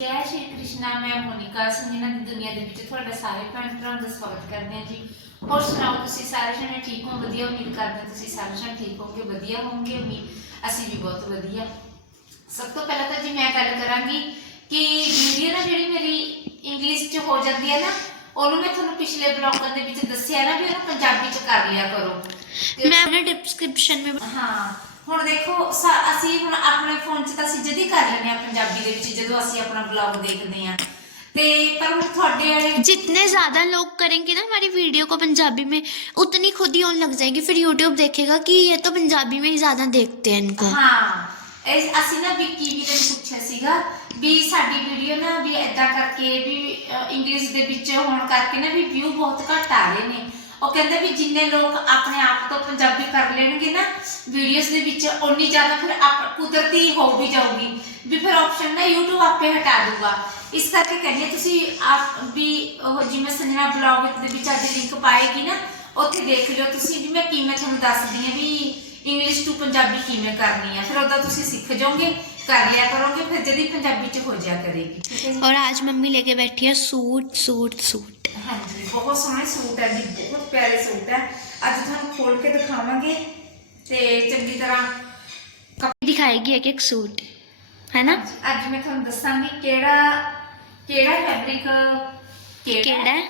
ਜੈ ਸ਼੍ਰੀ ਕ੍ਰਿਸ਼ਨਾ, ਮੈਂ ਮੋਨਿਕਾ ਸੰਜਨਾ ਦੀ ਦੁਨੀਆ ਦੇ ਵਿੱਚ ਤੁਹਾਡਾ ਸਾਰੇ ਭੈਣ ਭਰਾਵਾਂ ਦਾ ਸਵਾਗਤ ਕਰਦੇ ਹਾਂ ਜੀ। ਹੋਰ ਸੁਣਾਓ ਤੁਸੀਂ ਸਾਰੇ ਜਣੇ ਠੀਕ ਹੋ? ਵਧੀਆ, ਉਮੀਦ ਕਰਦੇ ਤੁਸੀਂ ਸਾਰੇ ਜਣੇ ਠੀਕ ਹੋਗੇ ਵਧੀਆ ਹੋਵੋਗੇ, ਉਮੀਦ ਅਸੀਂ ਵੀ ਬਹੁਤ ਵਧੀਆ। ਸਭ ਤੋਂ ਪਹਿਲਾਂ ਤਾਂ ਜੀ ਮੈਂ ਗੱਲ ਕਰਾਂਗੀ ਕਿ ਵੀਡੀਓ ਨਾ ਜਿਹੜੀ ਮੇਰੀ ਇੰਗਲਿਸ਼ 'ਚ ਹੋ ਜਾਂਦੀ ਹੈ ਨਾ, ਉਹਨੂੰ ਮੈਂ ਤੁਹਾਨੂੰ ਪਿਛਲੇ ਬਲੌਗਾਂ ਦੇ ਵਿੱਚ ਦੱਸਿਆ ਨਾ ਵੀ ਉਹਨੂੰ ਪੰਜਾਬੀ 'ਚ ਕਰ ਲਿਆ ਕਰੋ। मैं अपने डिस्क्रिप्शन में ਹਾਂ ਹੁਣ ਦੇਖੋ ਸਾ- ਅਸੀਂ ਹੁਣ ਆਪਣੇ ਫੋਨ 'ਚ ਤਾਂ ਅਸੀਂ ਜਦੀ ਕਰ ਲੈਂਦੇ ਆ ਪੰਜਾਬੀ ਦੇ ਵਿੱਚ ਜਦੋਂ ਅਸੀਂ ਆਪਣਾ ਬਲੌਗ ਦੇਖਦੇ ਆ ਤੇ ਪਰ ਹੁਣ ਤੁਹਾਡੇ ਵਾਲੇ जितने ज्यादा लोग करेंगे ना हमारी वीडियो को पंजाबी में उतनी खुद ही ऑन लग जाएगी फिर यूट्यूब देखेगा कि ये तो पंजाबी में ही ज्यादा देखते हैं इनको ਹਾਂ ਇਹ ਅਸੀਂ ਨਾ ਵਿੱਕੀ ਵੀਰੇ ਨੂੰ ਪੁੱਛਿਆ ਸੀਗਾ ਵੀ ਸਾਡੀ ਵੀਡੀਓ ਨਾ ਵੀ ਐਦਾਂ ਕਰਕੇ ਵੀ ਇੰਗਲਿਸ਼ ਦੇ ਵਿੱਚ ਹੋਣ ਕਰਕੇ ਨਾ ਵੀ ਵਿਊ ਬਹੁਤ ਘੱਟ ਆ ਰਹੇ ਨੇ ਉਹ ਕਹਿੰਦੇ ਵੀ ਜਿੰਨੇ ਲੋਕ ਆਪਣੇ ਆਪ ਤੋਂ ਪੰਜਾਬੀ ਕਰ ਲੈਣਗੇ ਨਾ ਵੀਡੀਓਜ਼ ਦੇ ਵਿੱਚ ਉਨੀ ਜ਼ਿਆਦਾ ਫਿਰ ਆਪ ਕੁਦਰਤੀ ਹੋ ਵੀ ਜਾਊਗੀ ਵੀ ਫਿਰ ਆਪਸ਼ਨ ਨਾ YouTube ਆਪੇ ਹਟਾ ਦੂਗਾ ਇਸ ਕਰਕੇ ਕਹਿੰਦੇ ਤੁਸੀਂ ਆਪ ਵੀ ਉਹ ਜਿਵੇਂ ਸੰਜਨਾ ਬਲੌਗ ਦੇ ਵਿੱਚ ਅੱਜ ਲਿੰਕ ਪਾਏਗੀ ਨਾ ਉੱਥੇ ਦੇਖ ਲਿਓ ਤੁਸੀਂ ਵੀ ਮੈਂ ਕਿਵੇਂ ਤੁਹਾਨੂੰ ਦੱਸਦੀ ਹਾਂ ਵੀ ਇੰਗਲਿਸ਼ ਟੂ ਪੰਜਾਬੀ ਕਿਵੇਂ ਕਰਨੀ ਆ ਫਿਰ ਉਹਦਾ ਤੁਸੀਂ ਸਿੱਖ ਜਾਓਗੇ ਕਰ ਲਿਆ ਕਰੋਗੇ ਫਿਰ ਜਦੀ ਪੰਜਾਬੀ ਚ ਹੋ ਜਾਇਆ ਕਰੇਗੀ ਠੀਕ ਹੈ ਜੀ और आज मम्मी लेके बैठी है सूट सूट सूट ਹਾਂਜੀ ਬਹੁਤ ਸੋਹਣੇ ਸੂਟ ਹੈ ਜੀ ਬਹੁਤ ਪਟਿਆਲੇ ਸੂਟ ਹੈ। ਅੱਜ ਤੁਹਾਨੂੰ ਖੋਲ ਕੇ ਦਿਖਾਵਾਂਗੇ ਤੇ ਚੰਗੀ ਤਰ੍ਹਾਂ ਦਿਖਾਏਗੀ ਇੱਕ ਇੱਕ ਸੂਟ ਹੈ ਨਾ ਅੱਜ ਮੈਂ ਤੁਹਾਨੂੰ ਦੱਸਾਂਗੀ ਕਿਹੜਾ ਕਿਹੜਾ ਫੈਬਰਿਕ ਕਿਹੜਾ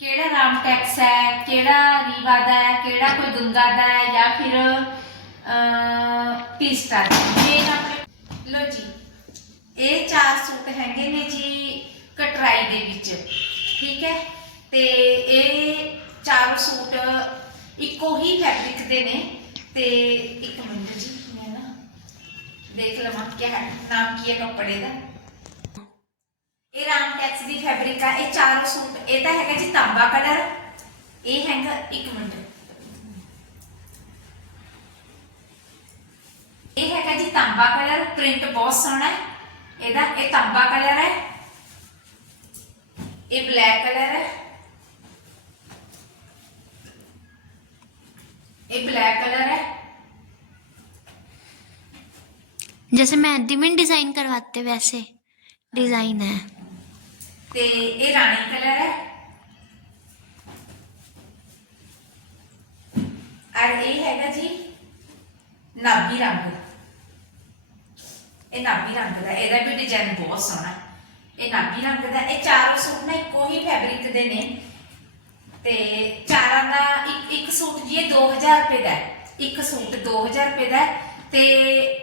ਕਿਹੜਾ? ਰਾਮ ਟੈਕਸ ਹੈ ਕਿਹੜਾ ਰੀਵਾ ਦਾ ਹੈ ਕਿਹੜਾ ਕੋਈ ਦੁੰਗਾ ਦਾ ਹੈ ਜਾਂ ਫਿਰ ਅ ਪੀਸਟਾ ਇਹ ਆਪਣੇ ਲੋ ਜੀ ਇਹ ਚਾਰ ਸੂਟ ਹੈਗੇ ਨੇ ਜੀ ਕਟਰਾਈ ਦੇ ਵਿੱਚ ਠੀਕ ਹੈ? ਤੇ ਇਹ ਚਾਰ ਸੂਟ, ਇੱਕੋ ਹੀ ਫੈਬਰਿਕ ਦੇ ਨੇ ਤੇ ਇੱਕ ਮਿੰਟ ਜੀ, ਮੈਂ ਨਾ ਦੇਖ ਲਵਾਂ ਕੀ ਹੈ, ਨਾਮ ਕੀ ਹੈ ਕੱਪੜੇ ਦਾ। ਇਹ ਰਾਮਟੈਕਸ ਦੀ ਫੈਬਰਿਕ ਆ, ਇਹ ਚਾਰ ਸੂਟ, ਇਹ ਤਾਂ ਹੈਗਾ ਜੀ ਤਾਂਬਾ ਕਲਰ। ਇਹ ਹੈਗਾ, ਇੱਕ ਮਿੰਟ। ਇਹ ਹੈਗਾ ਜੀ ਤਾਂਬਾ ਕਲਰ ਪ੍ਰਿੰਟ ਬਹੁਤ ਸੋਹਣਾ ਹੈ। ਇਹਦਾ, ਇਹ ਤਾਂਬਾ ਕਲਰ ਹੈ। ਇਹ ਬਲੈਕ ਕਲਰ ਹੈ ਇਹ ਬਲੈਕ ਕਲਰ ਹੈ जैसे मेहंदी में डिजाइन करवाते वैसे डिजाइन है ਤੇ ਇਹ ਰਾਣੀ ਕਲਰ ਹੈ ਔਰ ਇਹ ਹੈਗਾ ਜੀ ਨਾਭੀ ਰੰਗ ਇਹ ਨਾਭੀ ਰੰਗ ਦਾ ਇਹਦਾ ਵੀ ਡਿਜ਼ਾਈਨ ਬਹੁਤ ਸੋਹਣਾ ਹੈ ਇਹ ਨਾਭੀ ਰੰਗ ਦਾ ਇਹ ਚਾਰੋਂ ਸੂਟ ਨਾ ਇੱਕੋ ਹੀ ਫੈਬਰਿਕ ਦੇ ਨੇ ਤੇ ਚਾਰਾਂ ਦਾ ਇੱਕ ਇੱਕ ਸੂਟ ਜੀ ਇਹ 2000 ਰੁਪਏ ਦਾ ਹੈ ਇੱਕ ਸੂਟ 2000 ਰੁਪਏ ਦਾ ਹੈ ਤੇ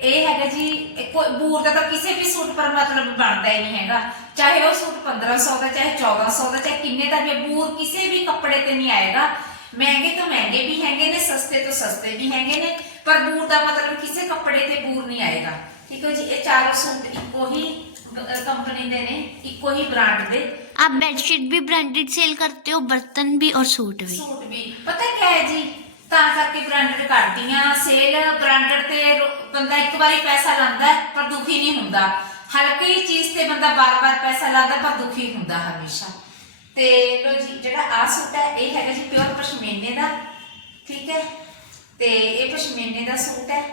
ਇਹ ਹੈਗਾ ਜੀ ਇਹ ਕੋਈ ਬੂਰ ਦਾ ਤਾਂ ਕਿਸੇ ਵੀ ਸੂਟ ਪਰ ਮਤਲਬ ਬਣਦਾ ਹੀ ਨਹੀਂ ਹੈਗਾ ਚਾਹੇ ਉਹ ਸੂਟ 1500 ਦਾ ਚਾਹੇ 1400 ਦਾ ਚਾਹੇ ਕਿੰਨੇ ਦਾ ਵੀ ਹੈ, ਬੂਰ ਕਿਸੇ ਵੀ ਕੱਪੜੇ ਤੇ ਨਹੀਂ ਆਏਗਾ ਮਹਿੰਗੇ ਤੋਂ ਮਹਿੰਗੇ ਵੀ ਹੈਗੇ ਨੇ ਸਸਤੇ ਤੋਂ ਸਸਤੇ ਵੀ ਹੈਗੇ ਨੇ ਪਰ ਬੂਰ ਦਾ ਮਤਲਬ ਕਿਸੇ ਕੱਪੜੇ ਤੇ ਬੂਰ ਨਹੀਂ ਆਏਗਾ ਠੀਕ ਹੈ ਜੀ ਇਹ ਚਾਰੋਂ ਸੂਟ ਇੱਕੋ ਹੀ ਕੰਪਨੀ ਦੇ ਨੇ ਇੱਕੋ ਹੀ ਬ੍ਰਾਂਡ ਦੇ आप बेडशीट भी ब्रांडेड सेल करते हो बर्तन भी और सूट भी ਸੂਟ ਵੀ ਪਤਾ ਕੀ ਹੈ ਜੀ ਤਾਂ ਕਰਕੇ ਬ੍ਰਾਂਡਡ ਕਰਦੀਆਂ ਸੇਲ ਬ੍ਰਾਂਡਡ ਤੇ ਬੰਦਾ ਇੱਕ ਵਾਰੀ ਪੈਸਾ ਲਾਉਂਦਾ ਪਰ ਦੁਖੀ ਨਹੀਂ ਹੁੰਦਾ। ਹਲਕੀ ਚੀਜ਼ ਤੇ ਬੰਦਾ ਬਾਰ-ਬਾਰ ਪੈਸਾ ਲਾਉਂਦਾ ਪਰ ਦੁਖੀ ਹੁੰਦਾ ਹਮੇਸ਼ਾ। ਤੇ ਲੋ ਜੀ, ਜਿਹੜਾ ਆ ਸੂਟ ਹੈ, ਇਹ ਹੈਗਾ ਜੀ ਪਿਓਰ ਪਸ਼ਮੀਨੇ ਦਾ। ਠੀਕ ਹੈ? ਤੇ ਇਹ ਪਸ਼ਮੀਨੇ ਦਾ ਸੂਟ ਹੈ।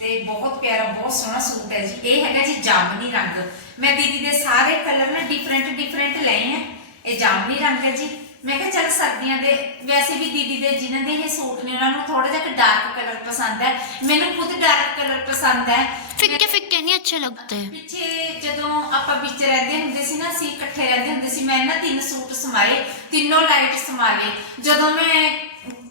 ਤੇ ਬਹੁਤ ਪਿਆਰਾ, ਬਹੁਤ ਸੋਹਣਾ ਸੂਟ ਹੈ ਜੀ। ਇਹ ਹੈਗਾ ਜੀ ਜਾਮਨੀ ਰੰਗ। ਮੈਂ ਦੀਦੀ ਦੇ ਸਾਰੇ ਕਲਰ ਨਾ ਡਿਫਰੈਂਟ ਡਿਫਰੈਂਟ ਲਏ ਹੈ। ਇਹ ਜਾਮਨੀ ਰੰਗ ਹੈ ਜੀ। ਮੈਂ ਕਿਹਾ ਚਲ ਸਰਦੀਆਂ ਦੇ ਵੈਸੇ ਵੀ ਦੀਦੀ ਦੇ ਜਿਨ੍ਹਾਂ ਦੇ ਇਹ ਸੂਟ ਨੇ ਉਹਨਾਂ ਨੂੰ ਥੋੜਾ ਜਿਹਾ ਡਾਰਕ ਕਲਰ ਪਸੰਦ ਹੈ ਮੈਨੂੰ ਖੁਦ ਡਾਰਕ ਕਲਰ ਪਸੰਦ ਹੈ फिक्के फिक्के नहीं अच्छे लगते ਪਿੱਛੇ ਜਦੋਂ ਆਪਾਂ ਵਿੱਚ ਰਹਿੰਦੇ ਹੁੰਦੇ ਸੀ ਨਾ ਅਸੀਂ ਇਕੱਠੇ ਰਹਿੰਦੇ ਹੁੰਦੇ ਸੀ ਮੈਂ ਨਾ ਤਿੰਨ ਸੂਟ ਸਮਾਏ ਤਿੰਨੋਂ ਲਾਈਟ ਸਮਾਏ ਜਦੋਂ ਮੈਂ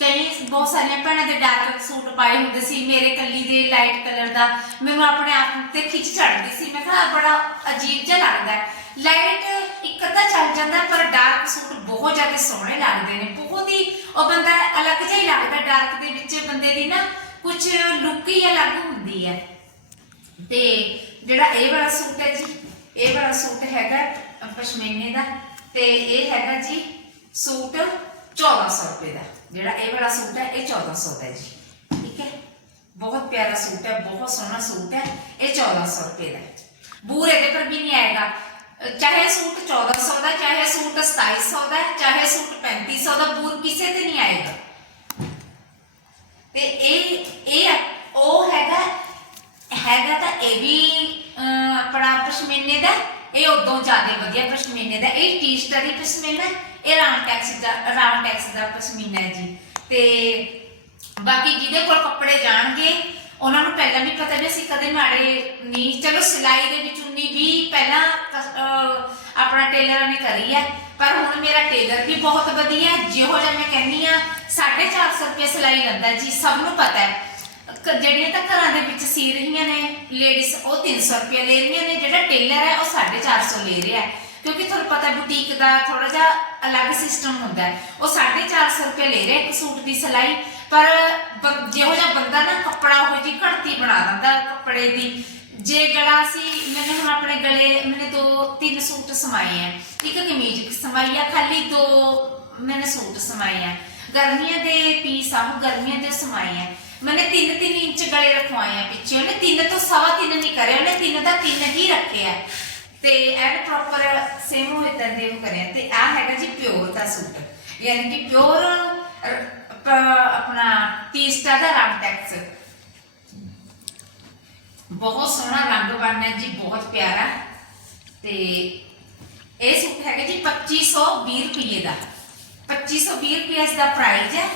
ਕਈ ਬਹੁਤ ਸਾਰੀਆਂ ਭੈਣਾਂ ਦੇ ਡਾਰਕ ਸੂਟ ਪਾਏ ਹੁੰਦੇ ਸੀ, ਮੇਰੇ ਕੱਲੀ ਦੇ ਲਾਈਟ ਕਲਰ ਦਾ। ਮੈਨੂੰ ਆਪਣੇ ਆਪ ਤੇ ਖਿੱਚ ਚੜਦੀ ਸੀ। ਮੈਂ ਕਿਹਾ, ਬੜਾ ਅਜੀਬ ਜਿਹਾ ਲੱਗਦਾ ਹੈ। ਲਾਈਟ ਇੱਕ ਅੱਧਾ ਚੱਲ ਜਾਂਦਾ, ਪਰ ਡਾਰਕ ਸੂਟ ਬਹੁਤ ਜ਼ਿਆਦਾ ਸੋਹਣੇ ਲੱਗਦੇ ਨੇ। ਬਹੁਤ ਹੀ, ਉਹ ਬੰਦਾ ਅਲੱਗ ਜਿਹਾ ਹੀ ਲੱਗਦਾ ਡਾਰਕ ਦੇ ਵਿੱਚ ਬੰਦੇ ਦੀ ਨਾ ਕੁਝ ਲੁੱਕ ਹੀ ਅਲੱਗ ਹੁੰਦੀ ਹੈ। ਤੇ ਜਿਹੜਾ ਇਹ ਵਾਲਾ ਸੂਟ ਹੈ ਜੀ, ਇਹ ਵਾਲਾ ਸੂਟ ਹੈਗਾ ਪਸ਼ਮੀਨੇ ਦਾ। ਤੇ ਇਹ ਹੈਗਾ ਜੀ ਸੂਟ 1400 ਰੁਪਏ ਦਾ। ਜਿਹੜਾ ਇਹ ਵਾਲਾ ਸੂਟ ਹੈ, ਇਹ 1400 ਦਾ ਜੀ। ਬਹੁਤ ਪਿਆਰਾ ਸੂਟ ਹੈ ਬਹੁਤ ਸੋਹਣਾ ਸੂਟ ਹੈ ਇਹ 1400 ਰੁਪਏ ਦਾ ਹੈ। ਬੂਰ ਇਹਦੇ ਪਰ ਵੀ ਨਹੀਂ ਆਏਗਾ। ਚਾਹੇ ਸੂਟ 1400 ਦਾ ਚਾਹੇ ਸੂਟ 2700 ਦਾ ਚਾਹੇ ਸੂਟ 3500 ਦਾ ਬੂਰ ਕਿਸੇ ਤੇ ਨਹੀਂ ਆਏਗਾ। ਤੇ ਇਹ ਇਹ ਉਹ ਹੈਗਾ ਹੈਗਾ ਤਾਂ ਇਹ ਵੀ ਅਹ, ਆਪਣਾ ਪਸ਼ਮੀਨੇ ਦਾ ਇਹ ਉਦੋਂ ਜ਼ਿਆਦਾ ਵਧੀਆ ਪਸ਼ਮੀਨੇ ਦਾ ਇਹ ਟੀ-ਸਟਰ ਦੀ ਪਸ਼ਮੀਨਾ ਹੈ, ਇਹ ਰਾਮਟੈਕਸ ਦਾ ਰਾਮਟੈਕਸ ਦਾ ਪਸ਼ਮੀਨਾ ਹੈ ਜੀ। ਤੇ ਬਾਕੀ ਜਿਹਦੇ ਕੋਲ ਕੱਪੜੇ ਜਾਣਗੇ, ਉਹਨਾਂ ਨੂੰ ਪਹਿਲਾਂ ਵੀ ਪਤਾ ਵੀ ਅਸੀਂ ਕਦੇ ਮਾੜੇ ਨਹੀਂ, ਚਲੋ ਸਿਲਾਈ ਦੇ ਵਿੱਚ ਉਨੀ ਵੀ ਪਹਿਲਾਂ ਕਸ- ਆਪਣਾ ਟੇਲਰਾਂ ਨੇ ਕਰੀ ਹੈ ਪਰ ਹੁਣ ਮੇਰਾ ਟੇਲਰ ਵੀ ਬਹੁਤ ਵਧੀਆ, ਜਿਹੋ ਜਿਹਾ ਮੈਂ ਕਹਿੰਦੀ ਆ 450 ਰੁਪਏ ਸਿਲਾਈ ਲੈਂਦਾ ਜੀ, ਸਭ ਨੂੰ ਪਤਾ ਹੈ। ਜਿਹੜੀਆਂ ਤਾਂ ਘਰਾਂ ਦੇ ਵਿੱਚ ਸੀ ਰਹੀਆਂ ਨੇ ਲੇਡੀਜ਼ ਉਹ 300 ਰੁਪਏ ਲੈ ਰਹੀਆਂ ਨੇ, ਜਿਹੜਾ ਟੇਲਰ ਹੈ, ਉਹ 450 ਲੈ ਰਿਹਾ ਹੈ। ਕਿਉਂਕਿ ਤੁਹਾਨੂੰ ਪਤਾ ਬੁਟੀਕ ਦਾ ਥੋੜਾ ਜਿਹਾ ਅਲੱਗ ਸਿਸਟਮ ਹੁੰਦਾ ਹੈ। ਉਹ 450 ਰੁਪਏ ਲੈ ਰਿਹਾ ਇੱਕ ਸੂਟ ਦੀ ਸਿਲਾਈ ਪਰ ਬੰ- ਜਿਹੋ ਜਿਹਾ ਬੰਦਾ ਨਾ ਕੱਪੜਾ ਉਹ ਜੀ ਘੜਤੀ ਬਣਾ ਦਿੰਦਾ ਕੱਪੜੇ ਦੀ। ਜੇ ਗਲਾ ਸੀ, ਮੈਨੂੰ ਹੁਣ ਆਪਣੇ ਗਲੇ ਮੈਨੇ ਦੋ, ਤਿੰਨ ਸੂਟ ਸਮਾਏ ਆ ਇੱਕ ਕਮੀਜ਼ ਸਮਾਈ ਆ, ਖਾਲੀ ਦੋ ਮੈਨੇ ਸੂਟ ਸਮਾਏ ਆ ਗਰਮੀਆਂ ਦੇ ਪੀਸ ਆ, ਉਹ ਗਰਮੀਆਂ ਦੇ ਸਮਾਏ ਆ ਮੈਨੇ ਤਿੰਨ ਤਿੰਨ ਇੰਚ ਗਲੇ ਰਖਵਾਏ ਆ ਪਿੱਛੇ। ਉਹਨੇ ਤਿੰਨ ਤੋਂ ਸਵਾ ਤਿੰਨ ਨਹੀਂ ਕਰਿਆ, ਉਹਨੇ ਤਿੰਨ ਦਾ ਤਿੰਨ ਹੀ ਰੱਖੇ ਰੱਖਿਆ ਤੇ ਐਨ ਪ੍ਰੋਪਰ ਸੇਮ ਉਹ ਦੇ ਉਹ ਕਰਿਆ। ਤੇ ਆ ਹੈਗਾ ਜੀ ਪਿਓਰ ਦਾ ਸੂਟ। ਯਾਨੀ ਕਿ ਪਿਓਰ ਆਪਣਾ ਤੀਸਟਾ ਦਾ ਰਾਮਟੈਕਸ ਬਹੁਤ ਸੋਹਣਾ ਰੰਗ ਬਣਨਾ ਜੀ, ਬਹੁਤ ਪਿਆਰਾ। ਤੇ ਇਹ ਸੂਟ ਹੈਗਾ ਜੀ 2520 ਰੁਪਏ ਦਾ। 2520 ਰੁਪਏ ਇਸ ਦਾ ਪ੍ਰਾਈਸ ਹੈ।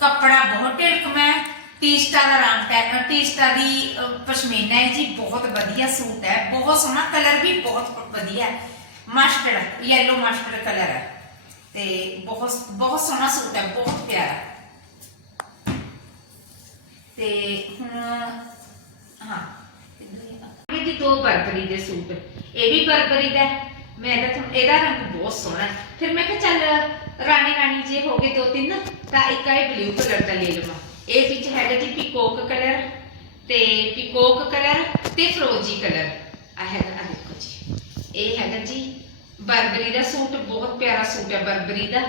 ਕੱਪੜਾ ਬਹੁਤ ਢਿਲਕਮਾ ਹੈ। ਟੀਸਟਾ ਦਾ ਰਾਮ ਟੈਕ ਟੀਸਟਾ ਦੀ ਪਸ਼ਮੀਨਾ ਹੈ ਜੀ, ਬਹੁਤ ਵਧੀਆ ਸੂਟ ਹੈ। ਬਹੁਤ ਸੋਹਣਾ ਕਲਰ ਵੀ ਬਹੁਤ ਵਧੀਆ ਹੈ। ਮਸਟਰਡ ਯੈਲੋ ਮਸਟਰਡ ਕਲਰ ਹੈ। ਤੇ ਬਹੁਤ ਬਹੁਤ ਸੋਹਣਾ ਸੂਟ ਹੈ, ਬਹੁਤ ਪਿਆਰਾ। ਤੇ ਹੁਣ, ਹਾਂ। ਇਹ ਜੀ ਦੋ ਬਰਬਰੀ ਦੇ ਸੂਟ। ਇਹ ਵੀ ਬਰਬਰੀ ਦਾ ਮੈਂ ਤਾਂ ਤੁਹਾਨੂੰ ਇਹਦਾ ਰੰਗ ਬਹੁਤ ਸੋਹਣਾ ਫਿਰ ਮੈਂ ਕਿਹਾ ਚੱਲ, ਰਾਣੀ ਰਾਣੀ ਜੇ ਹੋ ਗਏ ਦੋ ਤਿੰਨ, ਤਾਂ ਇੱਕ ਆ ਬਲੂ ਕਲਰ ਦਾ ਲੈ ਲਵਾਂ। ਇਹ ਵਿੱਚ ਹੈਗਾ ਜੀ ਪਿਕੋਕ ਕਲਰ ਤੇ ਪਿਕੋਕ ਕਲਰ ਤੇ ਫਰੋਜੀ ਕਲਰ ਆ ਹੈਗਾ ਆ ਦੇਖੋ ਜੀ। ਇਹ ਹੈਗਾ ਜੀ ਬਰਬਰੀ ਦਾ ਸੂਟ। ਬਹੁਤ ਪਿਆਰਾ ਸੂਟ ਹੈ ਬਰਬਰੀ ਦਾ।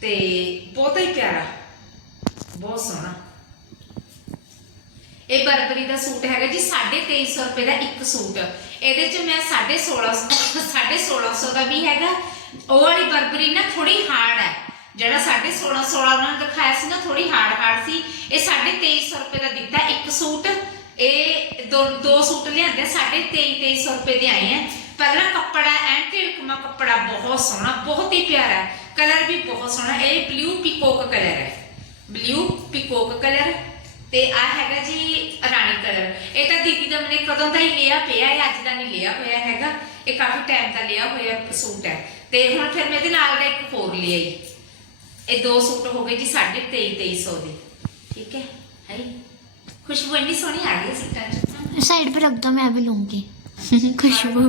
ਤੇ ਬਹੁਤ ਹੀ ਪਿਆਰਾ। ਬਹੁਤ ਸੋਹਣਾ। ਇਹ ਬਰਬਰੀ ਦਾ ਸੂਟ ਹੈਗਾ ਜੀ 2350 ਰੁਪਏ ਦਾ ਇੱਕ ਸੂਟ। ਇਹਦੇ ਚ ਮੈਂ 1650 1650 ਦਾ ਵੀ ਹੈਗਾ। ਉਹ ਵਾਲੀ ਬਰਬਰੀ ਨਾ ਥੋੜੀ ਹਾਰਡ ਹੈ। ਜਿਹੜਾ 1650 16 ਉਹਨਾਂ ਨੇ ਦਿਖਾਇਆ ਸੀ ਨਾ ਥੋੜੀ ਹਾਰਡ ਹਾਰਡ ਸੀ। ਇਹ 2350 ਰੁਪਏ ਦਾ ਦਿੱਤਾ ਇੱਕ ਸੂਟ। ਇਹ ਦੋ ਦੋ ਸੂਟ ਲਿਆਂਦੇ 2350 ਰੁਪਏ ਦੇ ਆਏ ਆ। ਪਹਿਲਾ ਕੱਪੜਾ, ਐਨ ਢਿਲਕਮਾ ਕੱਪੜਾ ਬਹੁਤ ਸੋਹਣਾ, ਬਹੁਤ ਹੀ ਪਿਆਰਾ ਹੈ। ਕਲਰ ਵੀ ਬਹੁਤ ਸੋਹਣਾ, ਇਹ ਬਲੂ ਪਿਕੋਕ ਕਲਰ ਹੈ। ਬਲੂ ਪਿਕੋਕ ਕਲਰ ਤੇ ਆ ਹੈਗਾ ਜੀ ਰਾਣੀ ਕਲਰ। ਇਹ ਤਾਂ ਦੀਦੀ ਦਾ ਮੈਨੇ ਕਦੋਂ ਦਾ ਹੀ ਲਿਆ ਪਿਆ ਹੈ ਅੱਜ ਦਾ ਨਹੀਂ ਲਿਆ ਹੋਇਆ ਹੈਗਾ। ਇਹ ਕਾਫੀ ਟਾਈਮ ਦਾ ਲਿਆ ਹੋਇਆ ਸੂਟ ਹੈ। ਤੇ ਹੁਣ ਫਿਰ ਮੈਂ ਇਹਦੇ ਨਾਲ ਦਾ ਇੱਕ ਹੋਰ ਲਿਆ ਜੀ ਇਹ ਦੋ ਸੂਟ ਹੋ ਗਏ ਜੀ 2350 2300 ਦੇ। ਠੀਕ ਹੈ? ਹਾਈ ਖੁਸ਼ਬੂ ਇੰਨੀ ਸੋਹਣੀ ਆ ਗਈ ਸੂਟਾਂ 'ਚ। ਸਾਈਡ 'ਤੇ ਰੱਖ ਮੈਂ ਵੀ ਲੂੰਗੀ ਖੁਸ਼ਬੂ।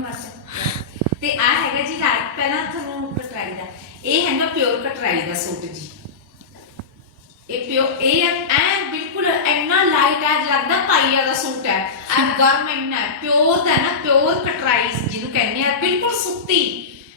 ਤੇ ਆ ਹੈਗਾ ਜੀ ਰਾਤ ਪਹਿਲਾਂ ਤੁਹਾਨੂੰ ਕਟਰਾਈ ਦਾ। ਇਹ ਹੈ ਨਾ ਪਿਓਰ ਕਟਰਾਈ ਦਾ ਸੂਟ ਜੀ। ਇਹ ਪਿਓ ਇਹ ਐ ਬਿਲਕੁਲ ਇੰਨਾ ਲਾਈਟ ਹੈ ਲੱਗਦਾ ਪਾਈਆ ਦਾ ਸੂਟ ਹੈ ਆ ਗਰਮ ਇੰਨਾ ਪਿਓਰ ਦਾ ਨਾ ਪਿਓਰ ਕਟਰਾਈ ਜਿਹਨੂੰ ਕਹਿੰਦੇ ਆ। ਬਿਲਕੁਲ ਸੁੱਤੀ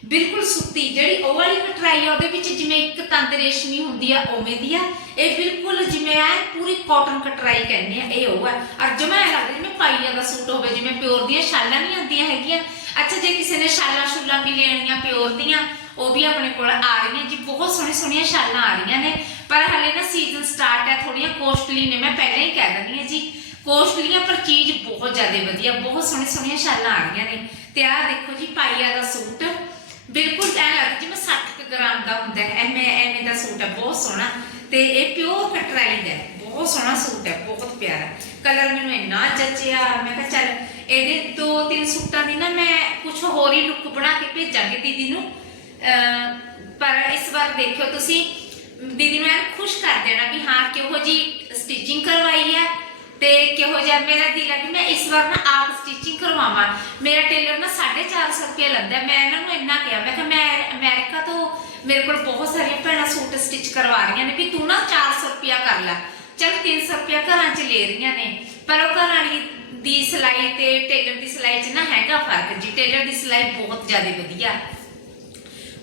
ਬਿਲਕੁਲ ਸੁੱਤੀ। ਜਿਹੜੀ ਉਹ ਵਾਲੀ ਕਟਰਾਈ ਆ ਉਹਦੇ ਵਿੱਚ ਜਿਵੇਂ ਇੱਕ ਤੰਦ ਰੇਸ਼ਮੀ ਹੁੰਦੀ ਆ ਉਵੇਂ ਦੀ ਆ। ਇਹ ਬਿਲਕੁਲ ਜਿਵੇਂ ਐ ਪੂਰੀ ਕਾਟਨ ਕਟਰਾਈ ਕਹਿੰਦੇ ਆ ਇਹ ਉਹ ਆ ਔਰ ਜਮਾ ਇਹ ਲੱਗਦਾ ਜਿਵੇਂ ਪਾਈਆ ਦਾ ਸੂਟ ਹੋਵੇ ਜਿਵੇਂ ਪਿਓਰ ਦੀਆਂ ਸ਼ਾਲਾਂ ਨਹੀਂ ਆਉਂਦੀਆਂ ਹੈਗੀਆਂ। ਅੱਛਾ ਜੇ ਕਿਸੇ ਨੇ ਸ਼ਾਲਾਂ ਸ਼ੁਲਾਂ ਵੀ ਲੈਣੀਆਂ ਪਿਓਰ ਦੀਆਂ ਉਹ ਵੀ ਆਪਣੇ ਕੋਲ ਆ ਰਹੀਆਂ ਜੀ, ਬਹੁਤ ਸੋਹਣੀ ਸੋਹਣੀਆਂ ਸ਼ਾਲਾਂ ਆ ਰਹੀਆਂ ਨੇ। ਪਰ ਹਲੇ ਨਾ ਸੀਜ਼ਨ ਸਟਾਰਟ ਹੈ ਥੋੜੀਆਂ ਕੋਸਟਲੀ ਨੇ, ਮੈਂ ਪਹਿਲਾਂ ਹੀ ਕਹਿ ਦਿੰਦੀ ਹਾਂ ਜੀ। ਕੋਸਟਲੀਆਂ ਪਰ ਚੀਜ਼ ਬਹੁਤ ਜ਼ਿਆਦਾ ਵਧੀਆ, ਬਹੁਤ ਸੋਹਣੀ ਸੋਹਣੀਆਂ ਸ਼ਾਲਾਂ ਆ ਰਹੀਆਂ ਨੇ। ਤੇ ਆਹ ਦੇਖੋ ਜੀ, ਪਾਈਆ ਦਾ ਸੂਟ। ਬਿਲਕੁਲ ਐ ਲੱਗਦਾ ਜਿਵੇਂ 60 ਕੁ ਗ੍ਰਾਮ ਦਾ ਹੁੰਦਾ ਹੈ। ਐਵੇਂ ਐਵੇਂ ਦਾ ਸੂਟ ਹੈ, ਬਹੁਤ ਸੋਹਣਾ। ਤੇ ਇਹ ਪਿਓਰ ਕਟਰਾਈ ਦਾ ਹੈ, ਬਹੁਤ ਸੋਹਣਾ ਸੂਟ ਹੈ, ਬਹੁਤ ਪਿਆਰਾ। ਕਲਰ ਮੈਨੂੰ ਇੰਨਾ ਜੱਚਿਆ, ਮੈਂ ਕਿਹਾ ਚੱਲ ਇਹਦੇ ਦੋ ਤਿੰਨ ਸੂਟਾਂ ਦੀ ਨਾ ਮੈਂ ਕੁਝ ਹੋਰ ਹੀ ਲੁੱਕ ਬਣਾ ਕੇ ਭੇਜਾਂਗੀ ਦੀਦੀ ਨੂੰ। ਪਰ ਇਸ ਵਾਰ ਦੇਖਿਓ ਤੁਸੀਂ, ਦੀਦੀ ਨੂੰ ਐਨ ਖੁਸ਼ ਕਰ ਦੇਣਾ ਵੀ ਹਾਂ ਕਿਹੋ ਜੀ ਸਟਿਚਿੰਗ ਕਰਵਾਈ ਹੈ ਤੇ ਕਿਹੋ ਜਿਹਾ ਮੇਰਾ ਦਿਲ ਹੈ ਕਿ ਮੈਂ ਇਸ ਵਾਰ ਨਾ ਆਪ ਸਟਿਚਿੰਗ ਕਰਵਾਵਾਂ। ਮੇਰਾ ਟੇਲਰ ਨਾ 450 ਰੁਪਏ ਲੈਂਦਾ ਮੈਂ ਇਹਨਾਂ ਨੂੰ ਇੰਨਾ ਕਿਹਾ, ਮੈਂ ਕਿਹਾ, ਮੈਂ ਅਮਰੀਕਾ ਤੋਂ ਮੇਰੇ ਕੋਲ ਬਹੁਤ ਸਾਰੀਆਂ ਭੈਣਾਂ ਸੂਟ ਸਟਿਚ ਕਰਵਾ ਰਹੀਆਂ ਨੇ ਵੀ ਤੂੰ ਨਾ 400 ਰੁਪਿਆ ਕਰ ਲੈ। ਚਲ 300 ਰੁਪਿਆ ਘਰਾਂ 'ਚ ਲੈ ਰਹੀਆਂ ਨੇ, ਪਰ ਉਹ ਘਰਾਂ ਵਾਲੀ ਦੀ ਸਿਲਾਈ ਤੇ ਟੇਲਰ ਦੀ ਸਿਲਾਈ 'ਚ ਨਾ ਹੈਗਾ ਫ਼ਰਕ ਜੀ। ਟੇਲਰ ਦੀ ਸਿਲਾਈ ਬਹੁਤ ਜ਼ਿਆਦਾ ਵਧੀਆ।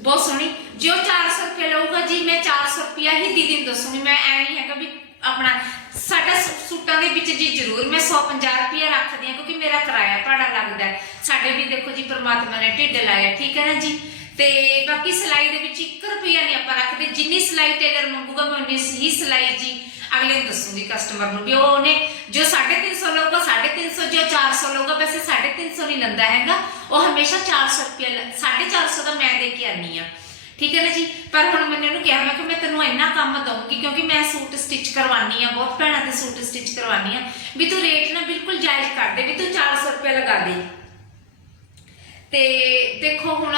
ਬਹੁਤ ਸੋਹਣੀ। ਜੇ ਉਹ 400 ਰੁਪਏ ਲਊਗਾ ਜੀ, ਮੈਂ 400 ਰੁਪਿਆ ਹੀ ਦੀਦੀ ਨੂੰ ਦੱਸੂਗੀ। ਮੈਂ ਐ ਨਹੀਂ ਹੈਗਾ ਵੀ ਆਪਣਾ ਸਾਡਾ ਸੂਟਾਂ ਦੇ ਵਿੱਚ ਜੀ ਜ਼ਰੂਰ ਮੈਂ 150 ਰੁਪਿਆ ਰੱਖਦੀ ਹਾਂ, ਕਿਉਂਕਿ ਮੇਰਾ ਕਿਰਾਇਆ ਭਾੜਾ ਲੱਗਦਾ ਸਾਡੇ ਵੀ ਦੇਖੋ ਜੀ, ਪ੍ਰਮਾਤਮਾ ਨੇ ਢਿੱਡ ਲਾਇਆ, ਠੀਕ ਹੈ ਨਾ ਜੀ? ਤੇ ਬਾਕੀ ਸਿਲਾਈ ਦੇ ਵਿੱਚ 1 ਰੁਪਿਆ ਨਹੀਂ ਆਪਾਂ ਰੱਖਦੇ। ਜਿੰਨੀ ਸਿਲਾਈ ਟੇਲਰ ਮੰਗੂਗਾ, ਮੈਂ ਉਨੀ ਹੀ ਸਿਲਾਈ ਜੀ ਅਗਲੇ ਨੂੰ ਦੱਸੂਗੀ ਕਸਟਮਰ ਨੂੰ ਵੀ ਉਹਨੇ ਜੋ 350 ਲਊਗਾ 350 ਜੋ 400 ਲਊਗਾ, ਵੈਸੇ 350 ਨਹੀਂ ਲੈਂਦਾ ਹੈਗਾ, ਉਹ ਹਮੇਸ਼ਾ 400 ਰੁਪਏ 450 ਦਾ ਮੈਂ ਦੇ ਕੇ ਆਨੀ ਆ। ਠੀਕ ਹੈ ਨਾ ਜੀ? ਪਰ ਹੁਣ ਮੈंने ਉਹਨੂੰ ਕਿਹਾ ਮੈਂ ਕਿ ਮੈਂ ਤੈਨੂੰ ਇੰਨਾ ਕੰਮ ਦਊਂਗੀ, ਕਿਉਂਕਿ ਮੈਂ ਸੂਟ ਸਟਿਚ ਕਰਵਾਨੀ ਆ, ਬਹੁਤ ਭੈਣਾਂ ਦੇ ਸੂਟ ਸਟਿਚ ਕਰਵਾਨੀ ਆ, ਵੀ ਤੂੰ ਰੇਟ ਨਾ ਬਿਲਕੁਲ ਜਾਇਜ਼ ਕਰ ਦੇ, ਵੀ ਤੂੰ 400 ਰੁਪਏ ਲਗਾ ਦੇ। ਤੇ ਦੇਖੋ ਹੁਣ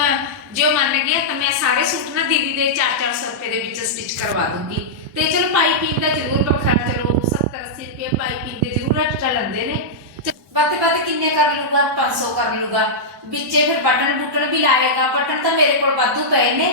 ਜੇ ਮੰਨ ਗਿਆ ਤਾਂ ਮੈਂ ਸਾਰੇ ਸੂਟ ਨਾ ਦੀਦੀ ਦੇ 4-400 ਰੁਪਏ ਦੇ ਵਿੱਚ ਸਟਿਚ ਕਰਵਾ ਦੂੰਗੀ ਤੇ ਚਲੋ ਪਾਈਪਿੰਗ ਦਾ ਜ਼ਰੂਰ ਵੱਖਰਾ ਚਲੋ 70-80 ਰੁਪਏ ਪਾਈਪਿੰਗ ਦੇ ਜ਼ਰੂਰ ਐਕਸਟਰਾ ਲੈਂਦੇ ਨੇ। ਬਾਤੇ ਬਾਤੇ ਕਿੰਨੇ ਕਰ ਲੂਗਾ 500 ਕਰ ਲੂਗਾ ਵਿੱਚੇ ਫਿਰ ਬਟਨ ਬੁਟਨ ਵੀ ਲਾਏਗਾ। ਬਟਨ ਤਾਂ ਮੇਰੇ ਕੋਲ ਵਾਧੂ ਪਏ ਨੇ।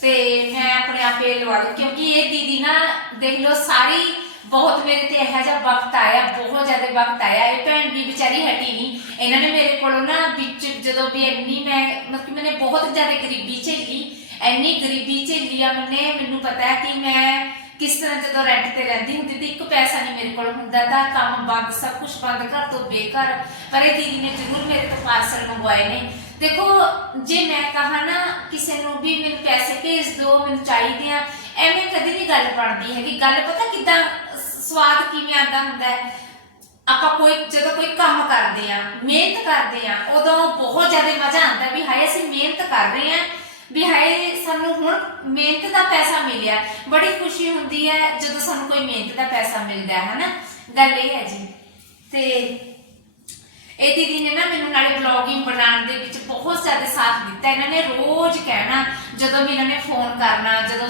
ਤੇ ਮੈਂ ਆਪਣੇ ਆਪੇ ਲਵਾ ਦੂੰ ਕਿਉਂਕਿ ਇਹ ਦੀਦੀ ਨਾ, ਦੇਖ ਲਓ, ਸਾਰੀ ਬਹੁਤ ਮੇਰੇ ਤੇ ਇਹੋ ਜਿਹਾ ਵਕਤ ਆਇਆ, ਬਹੁਤ ਜ਼ਿਆਦਾ ਵਕਤ ਆਇਆ। ਇਹ ਭੈਣ ਵੀ ਵਿਚਾਰੀ ਹਟੀ ਨਹੀਂ। ਇਹਨਾਂ ਨੇ ਮੇਰੇ ਕੋਲੋਂ ਨਾ ਵਿੱਚ ਜਦੋਂ ਵੀ ਇੰਨੀ ਮੈਂ, ਮਤਲਬ ਕਿ ਮੈंने ਬਹੁਤ ਜ਼ਿਆਦਾ ਗਰੀਬੀ ਝੇਲੀ। ਇੰਨੀ ਗਰੀਬੀ ਝੇਲੀ ਆ ਮੈਨੇ, ਮੈਨੂੰ ਪਤਾ ਹੈ ਕਿ ਮੈਂ ਕਿਸ ਤਰ੍ਹਾਂ ਜਦੋਂ ਰੈਂਟ ਤੇ ਰਹਿੰਦੀ ਹੁੰਦੀ ਤੇ ਇੱਕ ਪੈਸਾ ਨਹੀਂ ਮੇਰੇ ਕੋਲ ਹੁੰਦਾ, ਤਾਂ ਕੰਮ ਬੰਦ, ਸਭ ਕੁਝ ਬੰਦ ਘਰ ਤੋਂ ਬੇਘਰ। ਪਰ ਇਹ ਦੀਦੀ ਨੇ ਜ਼ਰੂਰ ਮੇਰੇ ਤੋਂ ਪਾਰਸਲ ਮੰਗਵਾਏ ਨੇ। ਦੇਖੋ, ਜੇ ਮੈਂ ਕਹਾ ਨਾ, ਕਿਸੇ ਨੂੰ ਵੀ ਮੈਨੂੰ ਪੈਸੇ ਭੇਜ ਦਿਓ ਮੈਨੂੰ ਚਾਹੀਦੇ ਆ, ਐਵੇਂ ਕਦੀ ਵੀ ਗੱਲ ਬਣਦੀ ਹੈਗੀ। ਗੱਲ ਪਤਾ ਕਿਦਾਂ ਸਵਾਦ ਕਿਵੇਂ ਆਉਂਦਾ ਹੁੰਦਾ ਹੈ? ਆਪਾਂ ਕੋਈ, ਜਦੋਂ ਕੋਈ ਕੰਮ ਕਰਦੇ ਆ, ਮਿਹਨਤ ਕਰਦੇ ਆ, ਉਦੋਂ ਬਹੁਤ ਜ਼ਿਆਦਾ ਮਜ਼ਾ ਆਉਂਦਾ ਵੀ ਹਾਏ, ਅਸੀਂ ਮਿਹਨਤ ਕਰ ਰਹੇ ਆ। ਵੀ ਹਾਏ, ਸਾਨੂੰ ਹੁਣ ਮਿਹਨਤ ਦਾ ਪੈਸਾ ਮਿਲਿਆ। ਬੜੀ ਖੁਸ਼ੀ ਹੁੰਦੀ ਹੈ ਜਦੋਂ ਸਾਨੂੰ ਕੋਈ ਮਿਹਨਤ ਦਾ ਪੈਸਾ ਮਿਲਦਾ ਹੈ, ਹਨਾ? ਗੱਲ ਇਹ ਹੈ ਜੀ। ਤੇ ਇਹ ਦੀਦੀ ਨੇ ਨਾ ਮੈਨੂੰ ਨਾਲੇ ਵਲੌਗਿੰਗ ਬਣਾਉਣ ਦੇ ਵਿੱਚ ਬਹੁਤ ਜ਼ਿਆਦਾ ਸਾਥ ਦਿੱਤਾ। ਇਹਨਾਂ ਨੇ ਰੋਜ਼ ਕਹਿਣਾ, ਜਦੋਂ ਵੀ ਇਹਨਾਂ ਨੇ ਫੋਨ ਕਰਨਾ, ਜਦੋਂ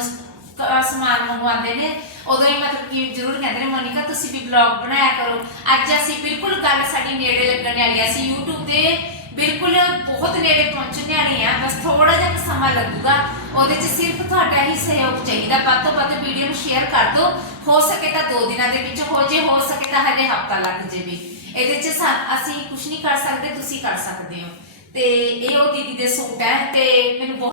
ਸਮਾਨ ਮੰਗਵਾਉਂਦੇ ਨੇ, ਉਦੋਂ ਹੀ ਮਤਲਬ ਕਿ ਜ਼ਰੂਰ ਕਹਿੰਦੇ ਨੇ, ਮੋਨਿਕਾ, ਤੁਸੀਂ ਵੀ ਵਲੌਗ ਬਣਾਇਆ ਕਰੋ। ਅੱਜ ਅਸੀਂ ਬਿਲਕੁਲ ਗੱਲ ਸਾਡੀ ਨੇੜੇ ਲੱਗਣ ਵਾਲੀ ਆ ਅਸੀਂ YouTube ਤੇ ਬਿਲਕੁਲ ਬਹੁਤ ਨੇੜੇ ਪਹੁੰਚਣ ਵਾਲੇ ਆ, ਬਸ ਥੋੜਾ ਜਿਹਾ ਸਮਾਂ ਲੱਗੂਗਾ। ਉਹਦੇ 'ਚ ਸਿਰਫ ਤੁਹਾਡਾ ਹੀ ਸਹਿਯੋਗ ਚਾਹੀਦਾ। ਵੱਧ ਤੋਂ ਵੱਧ ਵੀਡੀਓ ਨੂੰ ਸ਼ੇਅਰ ਕਰ ਦਿਓ। ਹੋ ਸਕੇ ਤਾਂ 2 ਦਿਨਾਂ ਦੇ ਵਿੱਚ ਹੋ ਜੇ, ਹੋ ਸਕੇ ਤਾਂ ਹਲੇ ਹਫਤਾ ਲੱਗ ਜਾਵੇ। ਇਹਦੇ 'ਚ ਅਸੀਂ ਕੁਝ ਨਹੀਂ ਕਰ ਸਕਦੇ, ਤੁਸੀਂ ਕਰ ਸਕਦੇ ਹੋ। ਤੇ ਇਹ ਉਹ ਦੀਦੀ ਦੇ ਸੂਟ ਹੈ ਤੇ ਮੈਨੂੰ